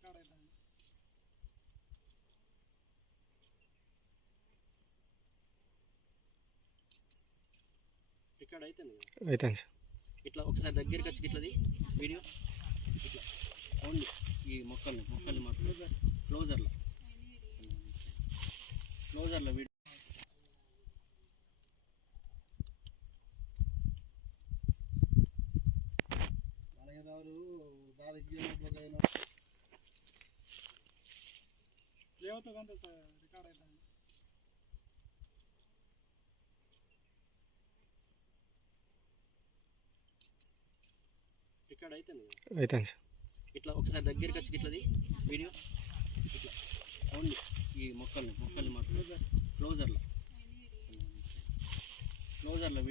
record record అవుతుంది అయితే sir ఇట్లా ఒకసారి దగ్గరికి వచ్చి ఇట్లది వీడియో ఇట్లా ఓన్లీ ఈ మొక్కల్ని మొక్కల్ని మాత్రం క్లోజర్లో క్లోజర్లో వీడియో రికార్డ్ అవుతుంది రికార్డ్ అవుతుంది అయితే సార్ ఇట్లా ఒకసారి దగ్గరికి వచ్చి ఇట్లది వీడియో ఇట్లా ఓన్లీ ఈ మొక్కల్ని మొక్కల్ని మాత్రం క్లోజర్లో క్లోజర్లో వీడియో